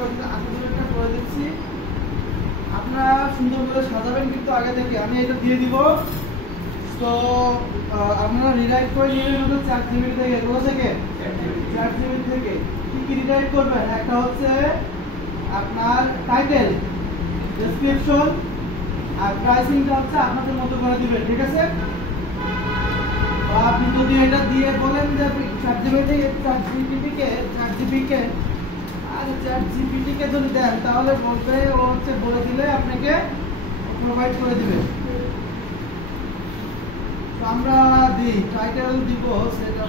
করে দিচ্ছি। আপনারা সুন্দর করে সাজাবেন কিন্তু আগে থেকে। আমি এটা দিয়ে দিব। তো আপনারা রিরাইট করে নেবেন হচ্ছে 4 জিবি থেকে। কোথা থেকে? 4 জিবি থেকে। কি রিরাইট করবেন? একটা হচ্ছে আপনার টাইটেল, ডেসক্রিপশন আর প্রাইসিংটা হচ্ছে আপনাদের মতো করে দিবেন, ঠিক আছে? আপনি যদি এটা দিয়ে বলেন যে 4 জিবি থেকে 4 জিবি কে যদি দেন তাহলে বলবে ও হচ্ছে বলে দিলে আপনাকে প্রোভাইড করে দিবে। তো আমরা দিই টাইটেল দিব সেটা।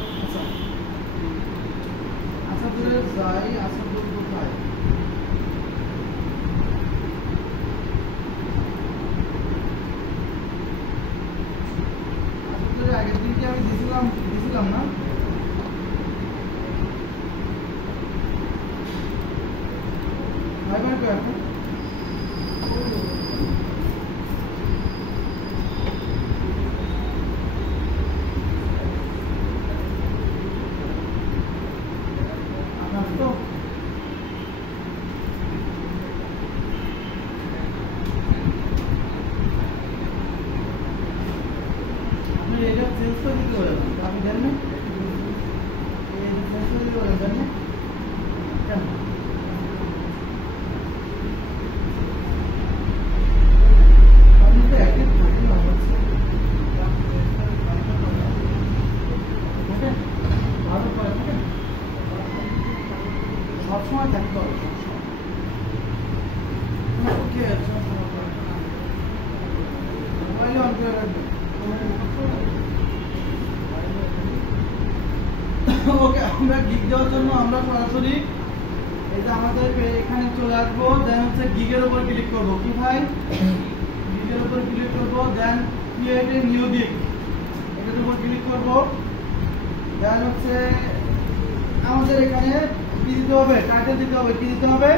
আচ্ছা দূরে যাই। আচ্ছা দূর কোথায়? আসলে আগের দিনকে আমি দিছিলাম না। ভাইবার কো এখন সবসময় থাকতে হবে। মোবাইলে অন করে রাখবেন। ওকে, আমরা গিগ দেওয়ার জন্য আমরা সরাসরি এই যে আমাদের এখানে চলে আসবো। দেন হচ্ছে গিগের উপর ক্লিক করবো। কি ভাই? গিগের উপর ক্লিক করবো। দেন ক্রিয়েট এ নিউ গিগ, এটার উপর ক্লিক করবো। দেন হচ্ছে আমাদের এখানে কি দিতে হবে? টাইটেল দিতে হবে। কি দিতে হবে?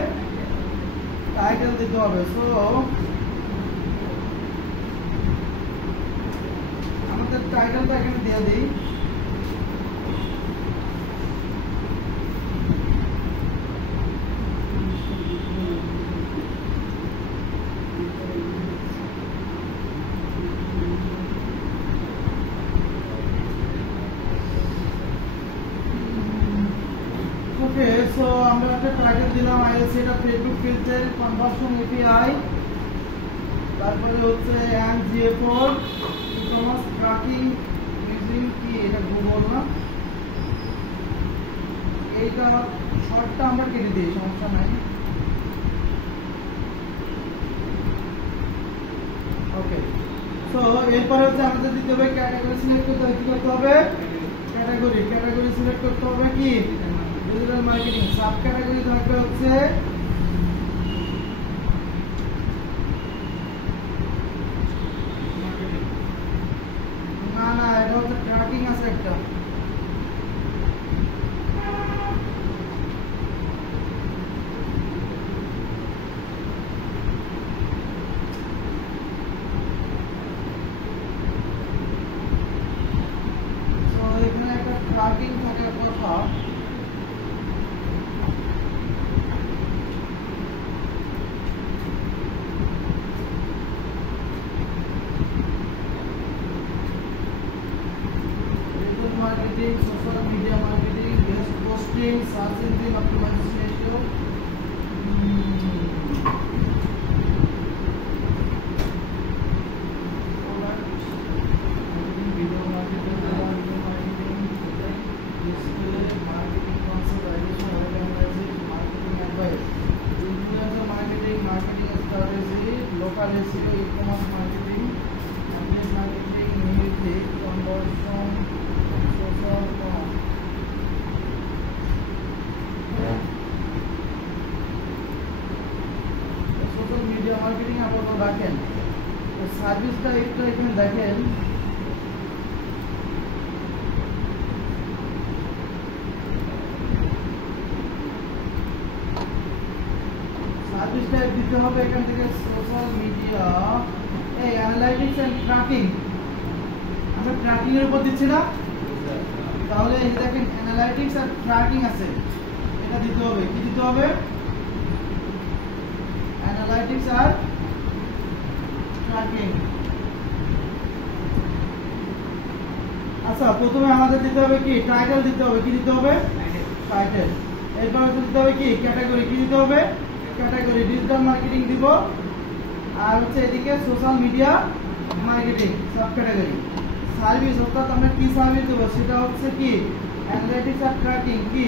টাইটেল দিতে হবে। সো আমাদের টাইটেলটা এখানে দিয়ে দিই। ওকে, সো আমরা একটা টাইটেল দিলাম আইএলসি, এটা ফেসবুক পেজের কনভার্সন এপিআই। তারপরে হচ্ছে এমজিএ4 ই-কমার্স ট্র্যাকিং ইউজিং কি, এটা গুগল না, এইটা শর্টটা আমরা কেটে দিই, সমস্যা নাই। ওকে, সো এরপর হচ্ছে আমাদের দিতে হবে ক্যাটাগরি সিলেক্ট করতে হবে। কি করতে হবে? ক্যাটাগরি সিলেক্ট করতে হবে। কি? Digital marketing. সাব ক্যাটাগরি থাকবে হচ্ছে না এটা হচ্ছে ট্র্যাকিং আছে একটা। এখানে একটা ট্র্যাকিং থাকার কথা। marketing, social media marketing, guest posting, search engine optimization, video marketing, display marketing, concept ideation, organizing, marketing advice, influencer marketing, marketing strategy, local SEO, e-commerce marketing, affiliate marketing, music, conversion, social media marketing আপনারা রাখেন। সার্ভিসটা একটু এখানে দেখেন, সার্ভিসটা দিতে হবে এখান থেকে সোশ্যাল মিডিয়া এই অ্যানালাইটিক্স এন্ড ট্র্যাকিং। আমরা ট্র্যাকিং এর উপর দিচ্ছি না, তাহলে এই দেখেন অ্যানালাইটিক্স আর ট্র্যাকিং আছে, এটা দিতে হবে। কি দিতে হবে? অ্যানালাইটিক্স আর ট্র্যাকিং। আচ্ছা, প্রথমে আমাদের দিতে হবে কি টাইটেল দিতে হবে। কি দিতে হবে? টাইটেল। এরপর দিতে হবে কি ক্যাটাগরি। কি দিতে হবে? ক্যাটাগরি। ডিজিটাল মার্কেটিং দিব, আর হচ্ছে এদিকে social media marketing sub category. Service অর্থাৎ আমরা কি সার্ভিস দেবো সেটা হচ্ছে কি অ্যানালাইটিক্স আর ট্র্যাকিং। কি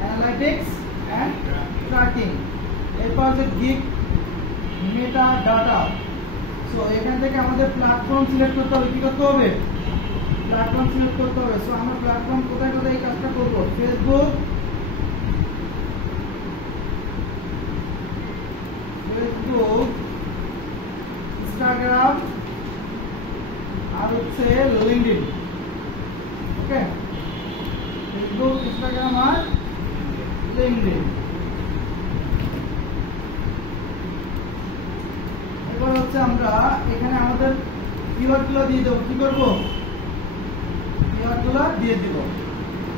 অ্যানালাইটিক্স এন্ড ট্র্যাকিং। এরপর হচ্ছে গিগ মেটা ডাটা। সো এখান থেকে আমাদের প্ল্যাটফর্ম সিলেক্ট করতে হবে। কি করতে হবে? প্ল্যাটফর্ম সিলেক্ট করতে হবে। সো আমরা প্ল্যাটফর্ম কোথায় কোথায় এই কাজটা করব? ফেসবুক, ইনস্টাগ্রাম আর হচ্ছে লিঙ্কডইন। ওকে, ফেসবুক, ইনস্টাগ্রাম আর লিঙ্কডইন। এবার হচ্ছে আমরা এখানে আমাদের কিওয়ার্ডগুলো দিয়ে দেবো। কি করবো? কিওয়ার্ডগুলো দিয়ে দিব।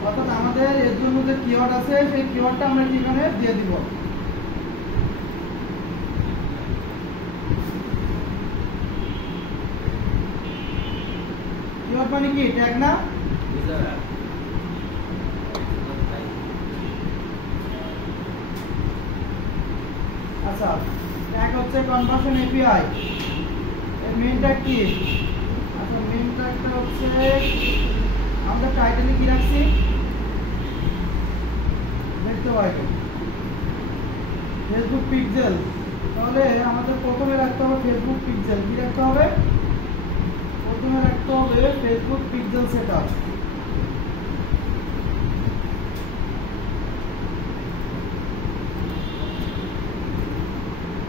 অর্থাৎ আমাদের এর জন্য যে কিওয়ার্ড আছে সেই কিওয়ার্ডটা আমরা এখানে দিয়ে দিব। কিওয়ার্ড মানে কি ট্যাগ না? আচ্ছা, ট্যাগ হচ্ছে কনভার্সন এপিআই। এর মেইন ট্যাগ কি? আচ্ছা, মেইন ট্যাগটা হচ্ছে আমরা টাইটেলে কি রাখছি দেখতে পাই ফেসবুক পিক্সেল। তাহলে আমাদের প্রথমে রাখতে হবে ফেসবুক পিক্সেল। কি রাখতে হবে? প্রথমে রাখতে হবে ফেসবুক পিক্সেল সেটআপ।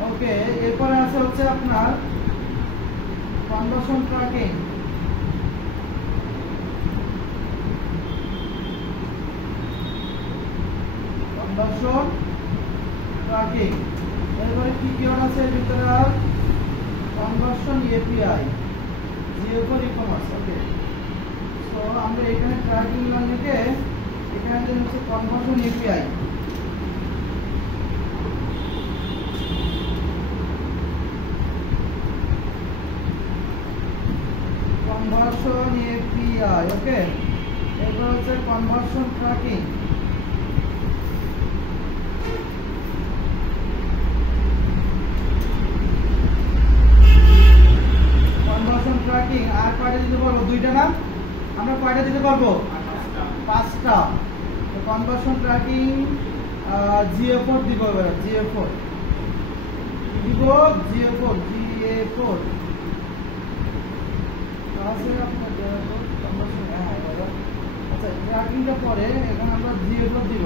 ওকে, এরপরে আছে হচ্ছে আপনার কনভার্সন ট্র্যাকিং। Conversion tracking. এরপরে কি কিওয়ার্ড আছে এর ভিতরে? কনভার্সন এপিআই, জিওফর ই-কমার্স। ওকে, সো আমরা এখানে ট্র্যাকিং লিখে এখানে হচ্ছে conversion API. Conversion API. Okay, এরপর হচ্ছে কনভার্সন ট্র্যাকিং। কনভার্সন ট্র্যাকিং আর কয়টা দিতে পারবো? দুইটা না? আমরা কয়টা দিতে পারবো? 5টা। তো কনভার্সন ট্র্যাকিং জিও4 দিব। এবার জিও4 দিব। জিও4 জিএ4 আচ্ছা, ট্র্যাকিংটা পরে এখন আমরা জিও4 দিব।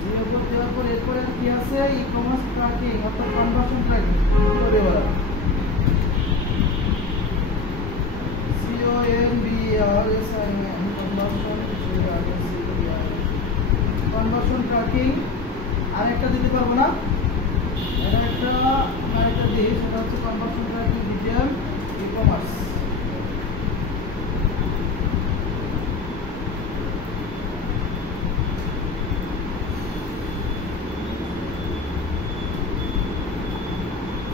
জিও4 দেওয়ার পর এরপরে কি আছে? ই-কমার্স ট্র্যাকিং অর্থাৎ কনভার্সন ট্র্যাকিং। কনভার্সন ট্র্যাকিং আরেকটা দিতে পারবো না? এটা একটা আরেকটা দিই, সেটা হচ্ছে কনভার্সন ট্র্যাকিং ডিজিটাল ই-কমার্স।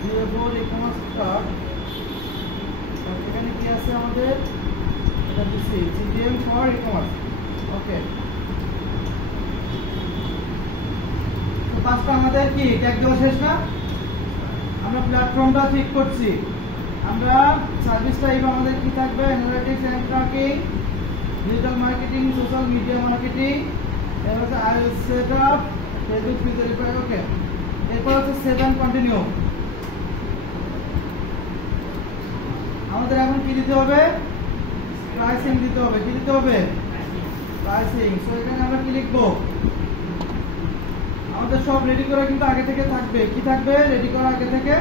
জিও4 ই-কমার্স ট্র্যাক। এখানে কি আছে আমাদের? এটা দিচ্ছি জিডিএম ফর ই-কমার্স। ওকে, তো 5টা আমাদের কি ট্যাগ দেওয়া শেষ না? আমরা প্ল্যাটফর্মটা ঠিক করছি। আমরা সার্ভিস টাইপ আমাদের কি থাকবে? Analytics and tracking, digital marketing, social media marketing, এরপর হচ্ছে আইএস সেটআপ, ফেসবুক পিক্সেল। ওকে, এরপর হচ্ছে সেভ এন্ড কন্টিনিউ। আমাদের এখন কি দিতে হবে? প্রাইসিং দিতে হবে। কি দিতে হবে? প্রাইসিং। সো এখানে আমরা কি লিখবো? আমাদের সব রেডি করা কিন্তু আগে থেকে থাকবে। কি থাকবে? রেডি করা আগে থেকে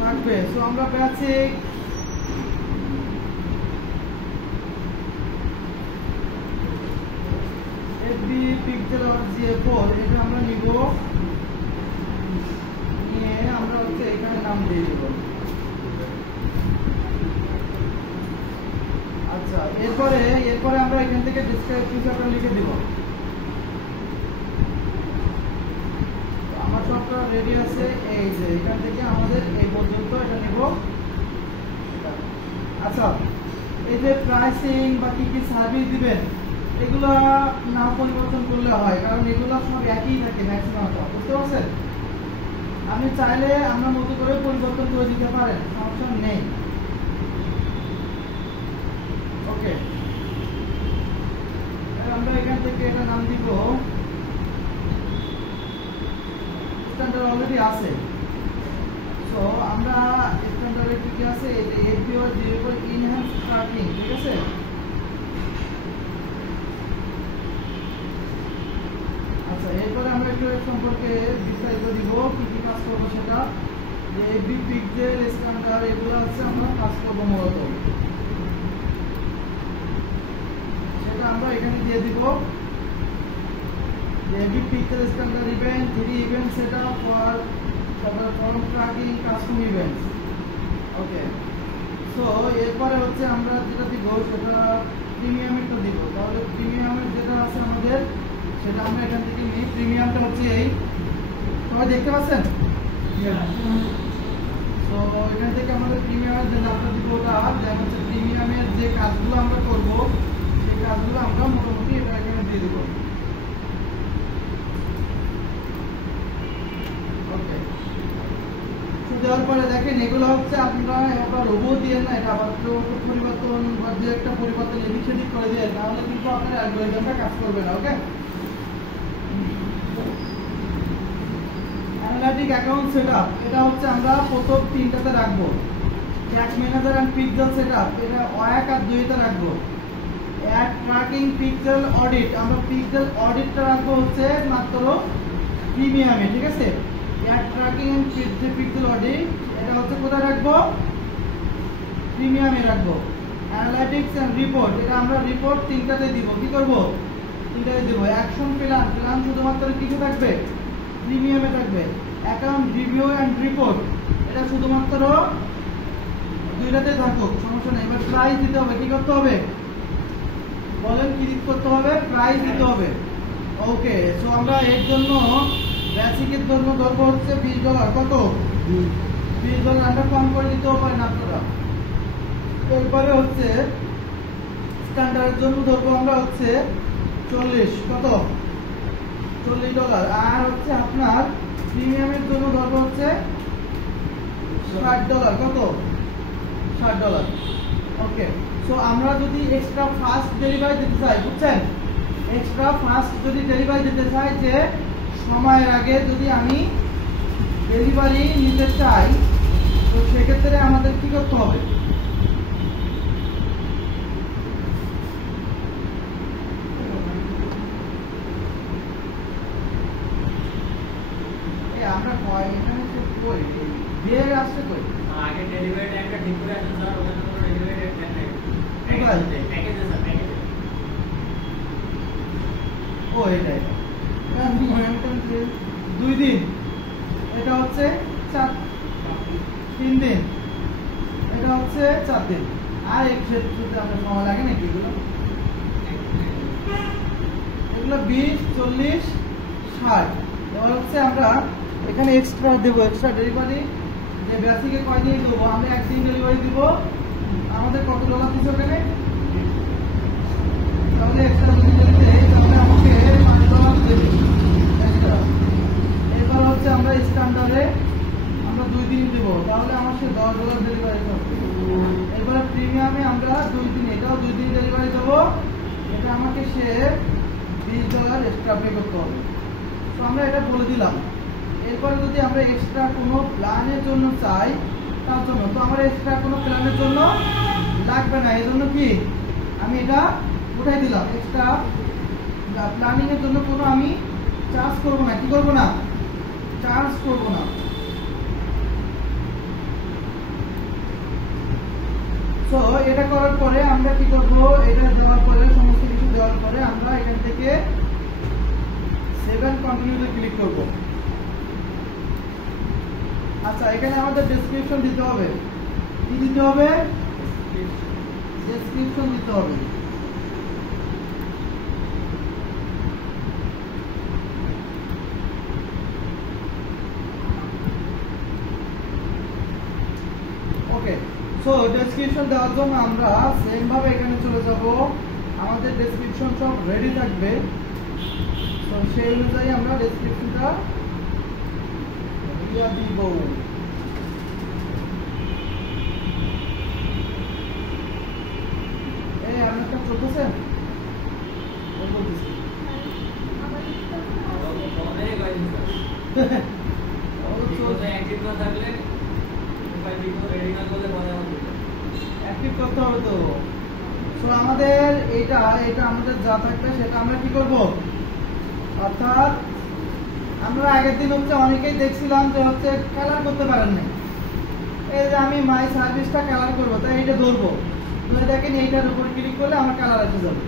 থাকবে। সো আমরা বেসিক এফবি পিক্সেল আর জিএ4 এটা আমরা নিব, নিয়ে আমরা হচ্ছে এখানে নাম দিয়ে দেব। আচ্ছা, এরপরে আমরা এখান থেকে ডেসক্রাইব কিছু একটা লিখে দেব। আমার ওয়ার্কশপটা রেডি আছে, এই যে এখান থেকে আমাদের এই পর্যন্ত এটা নেব। আচ্ছা, এই যে প্রাইসিং বা কি কি সার্ভিস দিবেন এগুলো না পরিবর্তন করলে হয়, কারণ এগুলো সব একই থাকে ম্যাক্সিমামটা, বুঝতে পারছেন? আমি চাইলে আমরা মতো করে পরিবর্তন করে দিতে পারেন, সমস্যা নেই। ওকে, আমরা এখান থেকে এটা নাম দিব স্ট্যান্ডার্ড অলরেডি আছে। সো আমরা স্ট্যান্ডার্ডে কি কি আছে, এই যে এপিও ডিউরেবল এনহ্যান্স ট্র্যাকিং, ঠিক আছে? আচ্ছা, এরপরে আমরা একটু এর সম্পর্কে বিস্তারিত দিব, কি কি কাজ করবো সেটা। যে এবি পিক্সেল স্ট্যান্ডার্ড এগুলো হচ্ছে আমরা কাজ করবো মূলত, সেটা আমরা এখানে দিয়ে দিব। যে এবি pixel standard event 3 event setup for form tracking custom events. Okay, so এরপরে হচ্ছে আমরা যেটা দিব সেটা প্রিমিয়ামেরটা দিব। তাহলে প্রিমিয়ামের যেটা আছে আমাদের সেটা আমরা এখান থেকে নিই। প্রিমিয়ামটা হচ্ছে এই, সবাই দেখতে পাচ্ছেন? তো এখান থেকে আমাদের প্রিমিয়ামের যে নামটা দিব ওটা যেমন হচ্ছে প্রিমিয়ামের যে কাজগুলো আমরা করব সেই কাজগুলো আমরা মোটামুটি এটা এখানে দিয়ে দেবো। ওকে, দেওয়ার পরে দেখেন এগুলো হচ্ছে আপনারা একবার রোবো দিয়ে না, এটা আবার পরিবর্তন বা যে একটা পরিবর্তন এদিক সেদিক করে দিয়ে, তাহলে কিন্তু আপনার অ্যালগরিদমটা কাজ করবে না। ওকে, অ্যানালিটিক অ্যাকাউন্ট সেটআপ এটা হচ্ছে আমরা প্রথম তিনটাতে রাখবো। Tag manager and pixel setup এটা 1 আর 2 তে রাখবো। অ্যাড ট্র্যাকিং পিক্সেল অডিট আমরা পিক্সেল অডিটটা রাখবো হচ্ছে মাত্র প্রিমিয়ামে, ঠিক আছে? Ad tracking and pixel audit এটা হচ্ছে কোথায় রাখবো? প্রিমিয়ামে রাখবো। অ্যানালিটিক্স এন্ড রিপোর্ট এটা আমরা রিপোর্ট তিনটাতে দিব। কি করব? তিনটাতে দিব। অ্যাকশন প্ল্যান শুধুমাত্র কিসে থাকবে? প্রিমিয়ামে থাকবে। অ্যাকাউন্ট রিভিউ এন্ড রিপোর্ট এটা শুধুমাত্র দুইটাতে থাকুক, সমস্যা নেই। এবার প্রাইস দিতে হবে, কি করতে হবে বলেন? কি করতে হবে? প্রাইস দিতে হবে। ওকে, সো আমরা এর জন্য বেসিকের জন্য ধরবো হচ্ছে $20। কত? $20 আমরা কম করে দিতেও পারেন আপনারা। এরপরে হচ্ছে স্ট্যান্ডার্ডের জন্য ধরবো আমরা হচ্ছে 40। কত? $40। আর হচ্ছে আপনার প্রিমিয়ামের জন্য ধরবো হচ্ছে $60। কত? $60। ওকে, সো আমরা যদি এক্সট্রা ফাস্ট ডেলিভারি দিতে চাই, বুঝছেন? এক্সট্রা ফাস্ট যদি ডেলিভারি দিতে চাই, যে সময়ের আগে যদি আমি ডেলিভারি নিতে চাই, তো সেক্ষেত্রে আমাদের কি করতে হবে? আমরা এখানে কই দিয়ে আসছে কই আগে ডেলিভারি টাইমটা ঠিক করে আসেন স্যার, ওখানে কোনো ডেলিভারি টাইম নাই। প্যাকেজে স্যার, প্যাকেজে ও এটাই মোটামুটি 2 দিন, এটা হচ্ছে 3 দিন, এটা হচ্ছে 4 দিন। আর এক ক্ষেত্রে আমাদের সময় লাগে নাকি? এগুলো 20, 40, 60। এবার হচ্ছে আমরা এখানে এক্সট্রা দেবো, এক্সট্রা ডেলিভারি যে বেসিকে কয়দিন দেবো? আমরা একদিন ডেলিভারি দিব। আমাদের কত ডলার দিচ্ছে ওখানে? তাহলে এক্সট্রা যদি দেয় তাহলে আমাকে $5 দেবে এক্সট্রা। এরপর হচ্ছে আমরা স্ট্যান্ডার্ডে আমরা 2 দিন দেবো, তাহলে আমার সে $10 ডেলিভারি করবে। এরপরে প্রিমিয়ামে আমরা 2 দিন, এটাও 2 দিন ডেলিভারি দেবো, এটা আমাকে সে $20 এক্সট্রা পে করতে হবে। তো আমরা এটা বলে দিলাম। এরপরে যদি আমরা এক্সট্রা কোনো প্ল্যানের জন্য চাই, তার জন্য তো আমার এক্সট্রা কোনো প্ল্যানের জন্য লাগবে না, এই জন্য কি আমি এটা উঠাই দিলাম। এক্সট্রা প্ল্যানিং এর জন্য কোনো আমি চার্জ করব না। কি করব না? চার্জ করব না। সো এটা করার পরে আমরা কি করব? এটা দেওয়ার পরে সমস্ত কিছু দেওয়ার পরে আমরা এখান থেকে 7 কন্টিনিউতে ক্লিক করব। আচ্ছা, এখানে আমাদের ডেসক্রিপশন দিতে হবে। কি দিতে হবে? ডেসক্রিপশন দিতে হবে। ডেসক্রিপশন দেওয়ার জন্য আমরা সেম ভাবে এখানে চলে যাব, আমাদের ডেসক্রিপশন সব রেডি থাকবে। তো সেই অনুযায়ী আমরা ডেসক্রিপশনটা দিয়া দিব। এই আপনার কাছে চলতেছে বলতেছি অ্যাক্টিভ করতে হবে তো। সো আমাদের এটা আমাদের যা থাকবে সেটা আমরা কি করব, অর্থাৎ আমরা আগের দিন হচ্ছে অনেকেই দেখছিলাম যে হচ্ছে কালার করতে পারেন না। এই যে আমি মাই সার্ভিসটা কালার করবো, তাই এটা ধরবো, দেখেন এইটার উপর ক্লিক করলে আমার কালার এসে যাবে।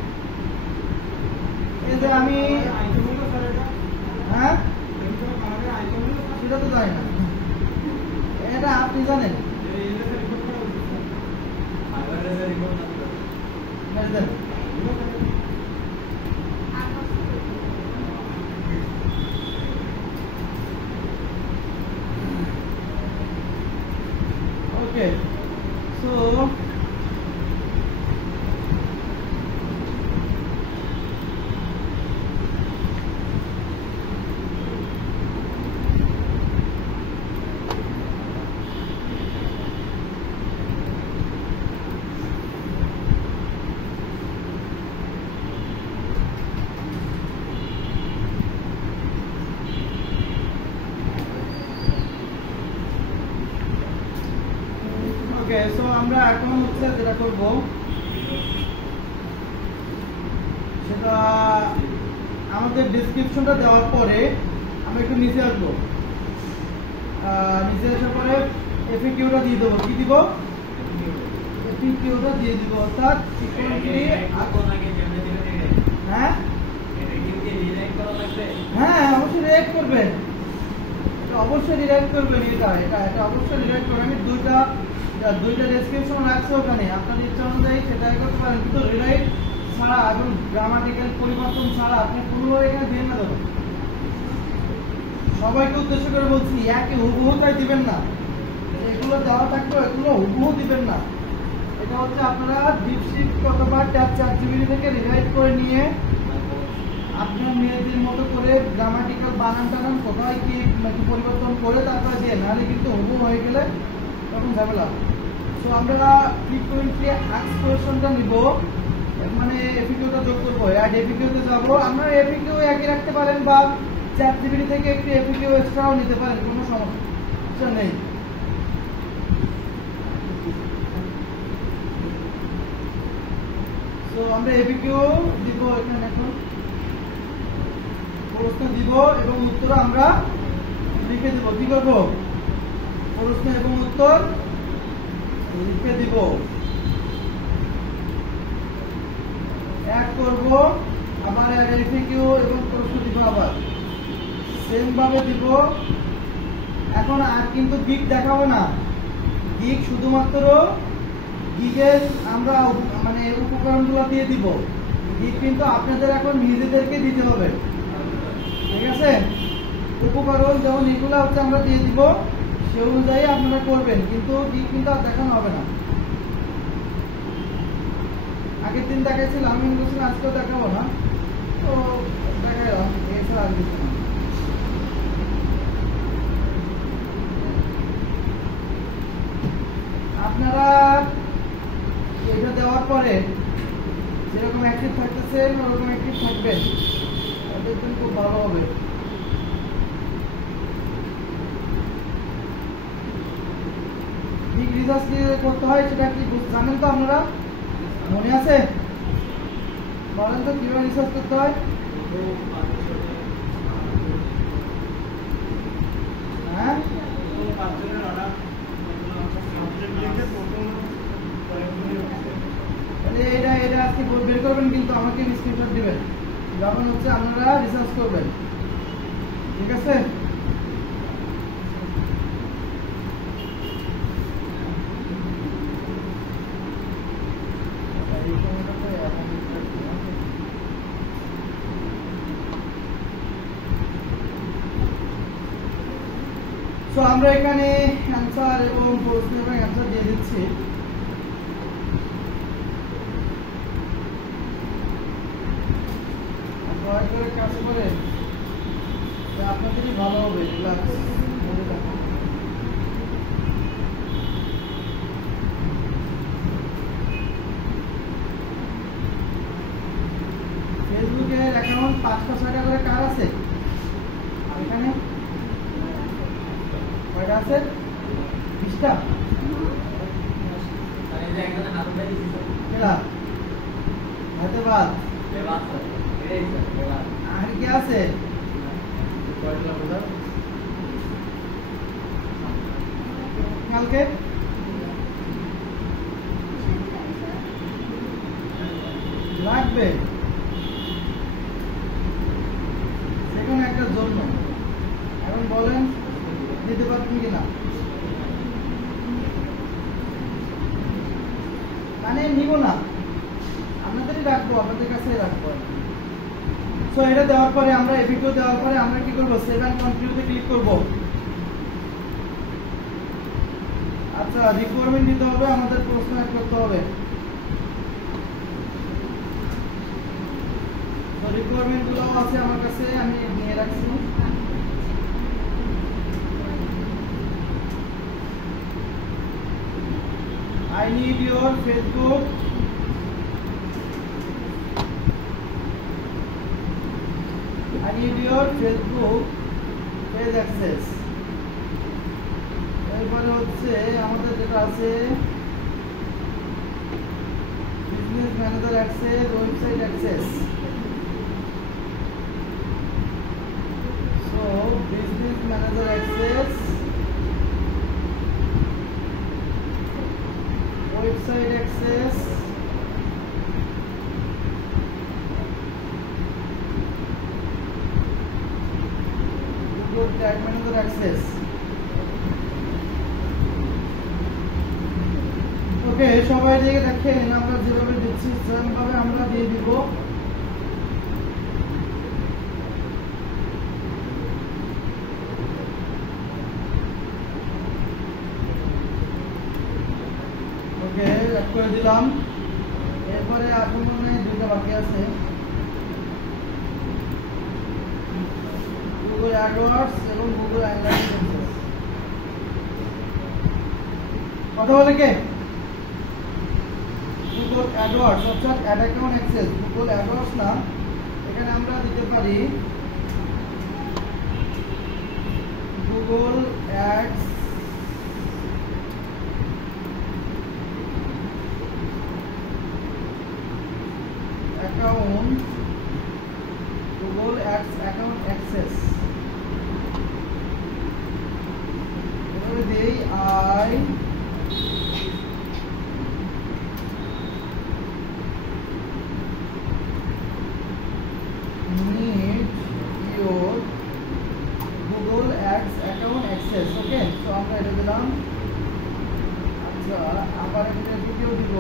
এই যে আমি হ্যাঁ সেটা তো জানি না, এটা আপনি জানেন। Okay, so আমরা এখন হচ্ছে যেটা করব সেটা আমাদের ডেসক্রিপশনটা দেওয়ার পরে আমরা একটু নিচে আসবো, নিচে আসার পরে এফএকিউটা দিয়ে দেবো। কি দিব? এফএকিউটা দিয়ে দিব, অর্থাৎ হ্যাঁ হ্যাঁ অবশ্যই রিঅ্যাক্ট করবেন, অবশ্যই রিরাইট করবেন। এটা অবশ্যই রিরাইট করবেন। আমি দুইটা ডেসক্রিপশন রাখছি ওখানে, আপনার ইচ্ছা অনুযায়ী সেটাই করতে পারেন, কিন্তু রিরাইট ছাড়া এবং গ্রামাটিক্যাল পরিবর্তন ছাড়া আপনি পুরোভাবে এখানে দিয়ে না দেবেন। সবাইকে উদ্দেশ্য করে বলছি, একই হুবহু তাই দিবেন না, এগুলো দেওয়া থাকবে এগুলো হুবহু দিবেন না। এটা হচ্ছে আপনারা ডিপশিফট অথবা ChatGPT থেকে রিরাইট করে নিয়ে আপনার নিজেদের মতো করে গ্রামাটিক্যাল বানান টানান কোথায় কি পরিবর্তন করে তারপরে দিয়ে, নাহলে কিন্তু হুবহু হয়ে গেলে তখন ঝামেলা। সো আমরা ফ্রিকোয়েন্টলি এক্সপ্রেশনটা নিব, মানে এফিকিউটা যোগ করবো, আর এফিকিউতে যাবো। আমরা এফিকিউ একই রাখতে পারেন বা ChatGPT থেকে একটু এফিকিউ এক্সট্রাও নিতে পারেন, কোনো সমস্যা নেই। সো আমরা এফিকিউ দিব এখানে, এখন প্রশ্ন দিব এবং উত্তর আমরা লিখে দেব। কি করবো? প্রশ্ন এবং উত্তর লিখে দিব, এক করব, আবার এফিকিউ এবং প্রশ্ন দিব, আবার সেম ভাবে দিব। এখন আর কিন্তু গিগ দেখাবো না, গিগ শুধুমাত্র গিগের আমরা মানে উপকরণগুলো দিয়ে দিব, গিগ কিন্তু আপনাদের এখন নিজেদেরকে দিতে হবে, ঠিক আছে? উপকরণ যেমন এগুলো হচ্ছে আমরা দিয়ে দিব, সে অনুযায়ী আপনারা করবেন, কিন্তু গিগ কিন্তু আর দেখানো হবে না। আগের দিন দেখাইছিলাম, আমি বলছিলাম আজকেও দেখাবো না, তো দেখাইলাম, এছাড়া আর কিছু না। আপনারা এটা দেওয়ার পরে যেরকম অ্যাক্টিভ থাকতেছেন ওরকম অ্যাক্টিভ থাকবেন, দেখবেন খুব ভালো হবে। ঠিক রিসার্চ কি করতে হয় সেটা কি জানেন তো আপনারা? মনে আছে? বলেন তো কিভাবে রিসার্চ করতে হয়? হ্যাঁ, এটা আজকে বের করবেন, কিন্তু আমাকে স্ক্রিনশট দিবেন যখন হচ্ছে আপনারা রিসার্চ করবেন, ঠিক আছে? সো আমরা এখানে অ্যান্সার এবং প্রশ্ন এবং অ্যান্সার দিয়ে দিচ্ছি। ভয় করে কাজ করে আপনাদেরই ভালো হবে। রিল্যাক্স বলে থাকুন। ফেসবুকের অ্যাকাউন্ট 500-600 করে কার আছে এখানে? কয়টা আছে? 20টা। হায়দ্রাবাদ আর কি আছে? কালকে লাগবে সেখানে একটা জন্য। এখন বলেন দিতে পারবেন কিনা? মানে নিব না, আপনাদেরই রাখবো, আপনাদের কাছে রাখবো। সো এটা দেওয়ার পরে আমরা ভিডিও দেওয়ার পরে আমরা কি করবো? সেভ এন্ড কন্টিনিউতে ক্লিক করব। আচ্ছা, রিকোয়ারমেন্ট দিতে হবে, আমাদের প্রশ্ন অ্যাড করতে হবে। তো রিকোয়ারমেন্ট গুলো আছে আমার কাছে, আমি নিয়ে রাখছি। I need your Facebook page access। এরপরে হচ্ছে আমাদের যেটা আছে business manager access, website access. So business manager access, website access, Google Tag Manager access। ওকে, সবাই দিকে দেখেন, আমরা যেভাবে দিচ্ছি সেভাবে আমরা দিয়ে দিব। ওকে, অ্যাড করে দিলাম। এরপরে এখন মনে হয় 2টা বাকি আছে, গুগল অ্যাডওয়ার্ডস এবং গুগল অ্যানালাইটিক্স। কথা বলে কে? গুগল অ্যাডওয়ার্ডস অর্থাৎ ad account access. Google AdWords না, এখানে আমরা দিতে পারি Google ads account, Google Ads account access। এবারে দেই I need your Google Ads account access। ওকে, তো আমরা এটা দিলাম। আচ্ছা, আবার এটা দ্বিতীয় দিব।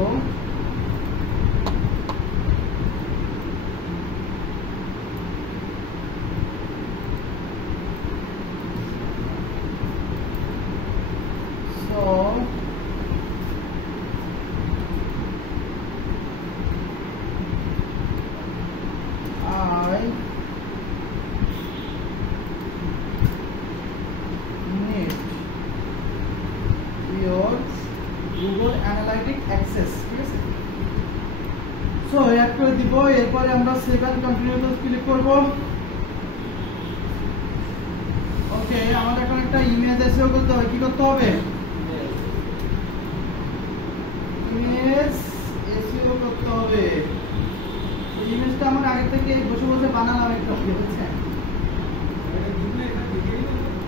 Google Analytics access। ঠিক আছে, সো অ্যাড করে দিব। এরপরে আমরা সেভ এন্ড কন্টিনিউতে ক্লিক করব। ওকে, আমাদের এখন একটা ইমেজ এসইও করতে হবে। কি করতে হবে? ইমেজ এসইও করতে হবে। এই ইমেজটা আমরা আগে থেকে বসে বসে বানালাম একটা, বুঝছেন?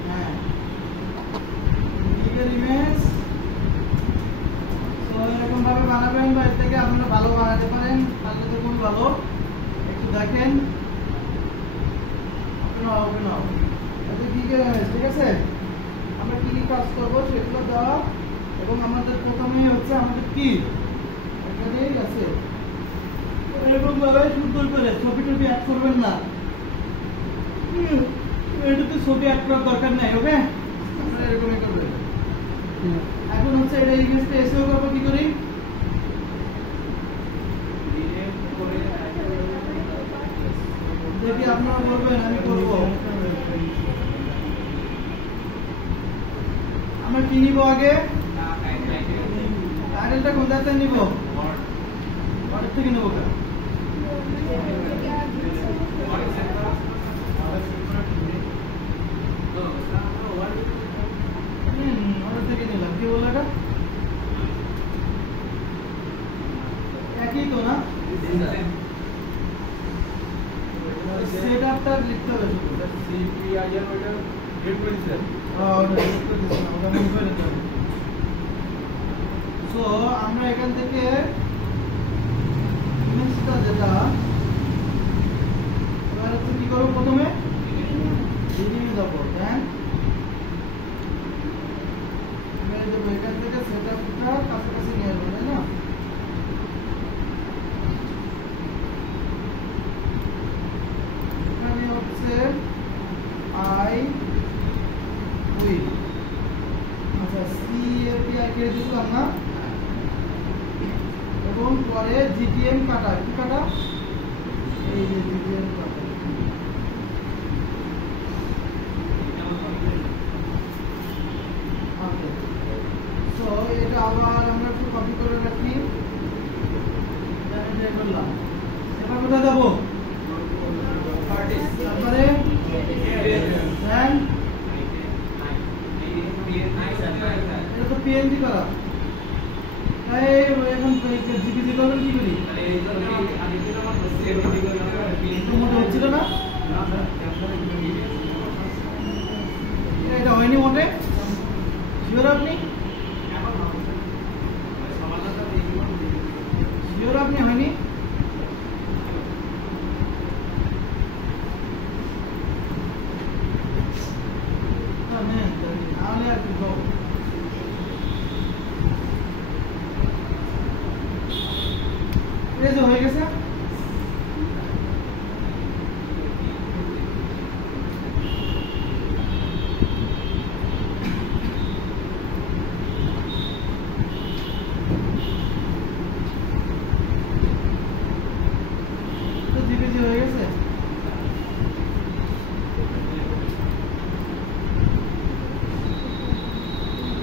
হ্যাঁ, লিগেল ইমেজ। এরকম ভাবে বানাবেন, বা এর থেকে আপনারা ভালো বানাতে পারেন, তাহলে তো কোন ভালো। একটু দেখেন, ঠিক আছে। আমরা কি কি কাজ করবো সেগুলো দেওয়া, এবং আমাদের প্রথমেই হচ্ছে আমাদের কি এখানেই আছে এরকম ভাবে সুন্দর করে ছবি টবি অ্যাড করবেন না, এটাতে ছবি অ্যাড করার দরকার নাই। ওকে, আপনারা এরকমই করবেন। এখন হচ্ছে এটা ইমেজটা এসইও করবো কি করি? সেটি আপনারা করবেন, আমি করব। আমরা কি নিব আগে? টাইটেলটা কোন জায়গায় নিব? ওয়ার্ড থেকে নেব কেন? ওয়ার্ড থেকে নিলাম। কি বললো এটা? একই তো না? সেট আপটা লিখতে হবে শুধু। সিপিআইএর ওইটা ডেট করে দিছেন। সো আমরা এখান থেকে ইমেজটা যেটা এবার হচ্ছে কি করবো প্রথমে ডিলিট দেবো, দেন ইমেজ দেবো। এখান থেকে সেটআপটা কাছাকাছি নিয়ে আসবো, তাই না? এখানে হচ্ছে আই উইল, আচ্ছা সিএপিআই কে দিলাম না, এবং পরে জিটিএম কাটা। কি কাটা? এই যে জিটিএম কাটা। ওকে, সো এটা আবার আমরা একটু কপি করে রাখি। এটা করলাম। এবার কোথায় যাবো? তারপরে দেন এটা তো পিএনজি করা। এই এখন জিপিজি করবেন কি করি? মোটে হচ্ছিল না, এটা হয়নি মোটে। শিওর আপনি? শিওর আপনি হয়নি? তাহলে আর কি করবো? হয়ে গেছে। জিপিজি হয়ে গেছে।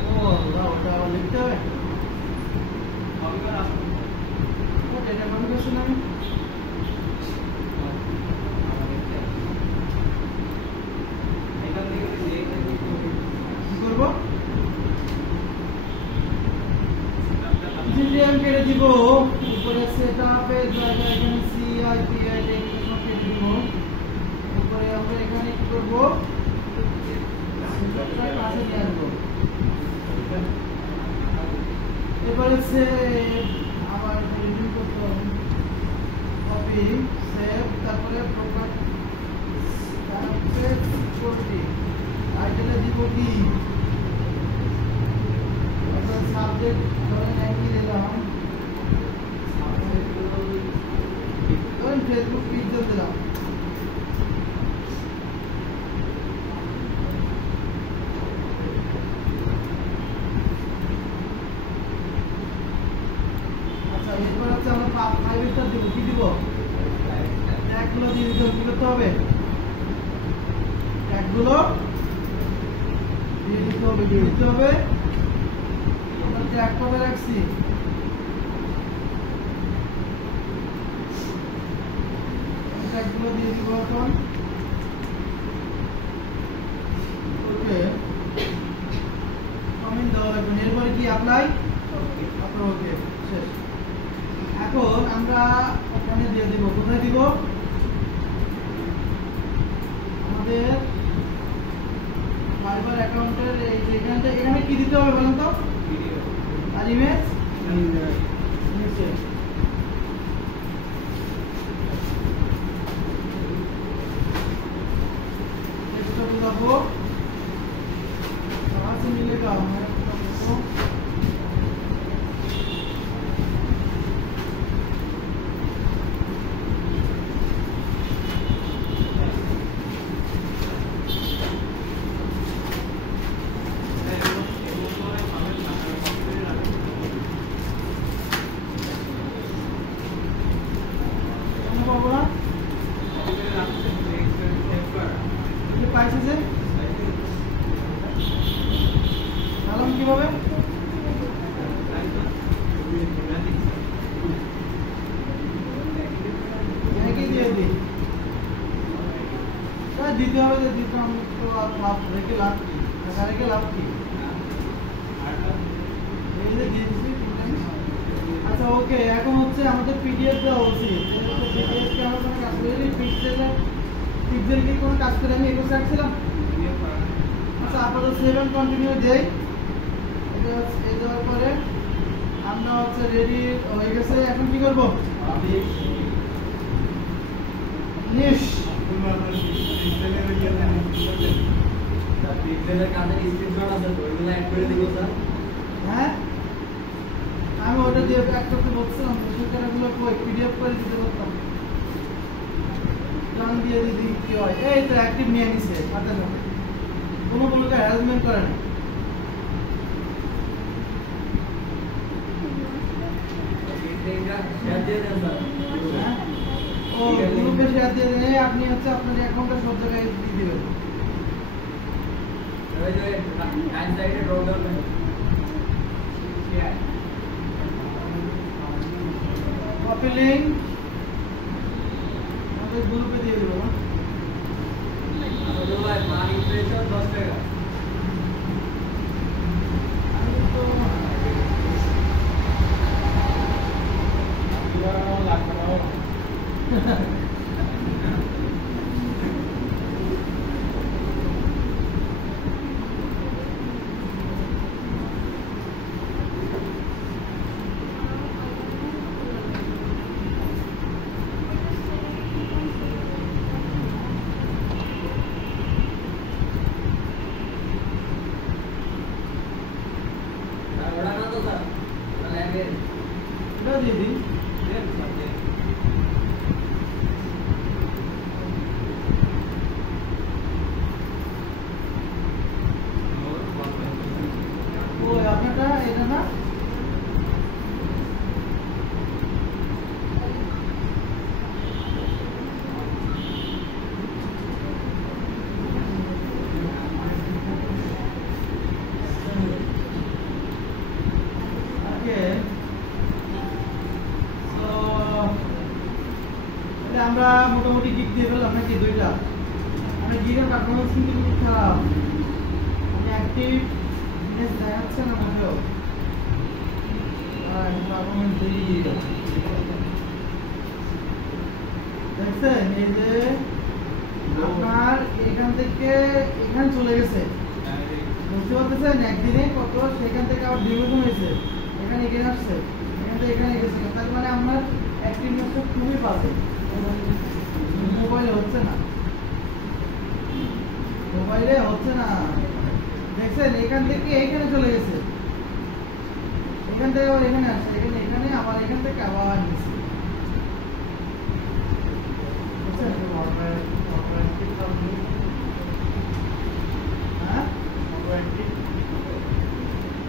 ও আল্লাহ, ওটা আবার লিখতে হবে। এটা কপি করছি না আমি। কি করবো? জিটিএম কেটে দিব। উপরে সেটআপের জায়গায় এখানে সিআইপিআই ডেফিনেশন কেটে দিব। উপরে আমরা এখানে কি করব? সেটআপটা কাছে নিয়ে আসবো। এবারে সে আবার রিভিউ করতে হবে। কপি, সেভ, তারপরে প্রোগ্রাম সিকিউরিটি টাইটেলে দিব কি? সাবজেক্ট ধরেন একই দিলাম, ধরেন ফেসবুক পিক্সেল দিলাম। আচ্ছা, এরপর হচ্ছে আমরা 5 স্টার দিব। কি দিব? ট্যাগগুলো দিয়ে দিতে হবে। কি করতে হবে? ট্যাগগুলো দিয়ে দিতে হবে। দিয়ে দিতে হবে। আমরা ট্যাগ করে রাখছি। ট্যাগগুলো দিয়ে দিব এখন। ওকে, কমেন্ট দেওয়া লাগবে। এরপরে কি অ্যাপ্লাই? ওকে, শেষ। এখন আমরা ওখানে দিয়ে দিব। কোথায় দিব? আমাদের ফাইবার অ্যাকাউন্টের এই যে এখানে কি দিতে হবে বলেন তো? আর ইমেজ নিচে। টেক্সটটা বোঝাবো। कहाँ से मिलेगा? मैं आपको बाबा আছে যে সালাম কিভাবে একই দিয়ে দিই দিতে হবে যে দিতে আমি তো আর লাভ রেখে লাভ কি টাকা রেখে লাভ কি এই যে দিয়ে দিচ্ছি আচ্ছা ওকে এখন হচ্ছে আমাদের পিডিএফ দেওয়া উচিত পিডিএফ কে আমরা কোনো কাজ করি পিক্সেল কি কোনো কাজ করে আমি একুশ রাখছিলাম আচ্ছা আপাতত 7 কন্টিনিউ দেই এটা এই দেওয়ার পরে আমরা হচ্ছে রেডি হয়ে গেছে এখন কি করব নিশ পিক্সেলের কাছে স্ক্রিনশট আছে তো ওইগুলো অ্যাড করে দিব স্যার হ্যাঁ আমি ওটা দিয়ে এক করতে বলছিলাম সেখানেগুলো কই পিডিএফ করে দিতে পারতাম জান দিয়ে দিদি কি হয় এই তো অ্যাক্টিভ নিয়ে নিছে সাথে সাথে কোনো কোনোকে হ্যারাসমেন্ট করে না এটা শেয়ার দিয়ে দেন স্যার হ্যাঁ ও গ্রুপে শেয়ার দিয়ে দেন আপনি হচ্ছে আপনার অ্যাকাউন্টটা সব জায়গায় দিয়ে দিবেন ওই যে ডান সাইডে drop down share copy link আমাদের গ্রুপে দিয়ে দেবো না আমাদের ভাই মান ইমপ্রেশন 10 টাকা আমি তো ওটা না তো স্যার ওটা লাগে এটা দিয়ে দিন ওই আপনারটা এটা না আমরা মোটামুটি গিগ দিয়ে ফেললাম নাকি দুইটা আমরা গিগের পারফরমেন্স কিন্তু খুব খারাপ মানে অ্যাক্টিভ দেখাচ্ছে না মোটেও পারফরমেন্স দেখছেন এই যে আপনার এখান থেকে এখানে চলে গেছে বুঝতে পারতেছেন একদিনে কত সেখান থেকে আবার ডিভিশন হয়েছে এখানে এখানে আসছে এখান থেকে এখানে গেছে তার মানে আপনার অ্যাক্টিভনেসটা খুবই বাজে মোবাইলে হচ্ছে না দেখছেন এখান থেকে এখানে চলে গেছে এখান থেকে আবার এখানে আসছে এখানে আবার এখান থেকে আবার নিচ্ছে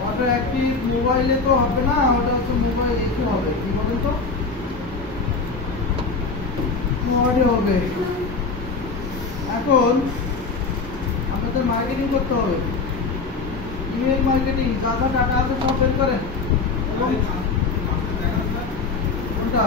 অটো অ্যাক্টিভ মোবাইলে তো হবে না ওটা হচ্ছে মোবাইল এসে হবে কি বলেন তো হবে এখন আমাদের মার্কেটিং করতে হবে ইমেল মার্কেটিং যা যা টাকা আছে সব বের করেন কোনটা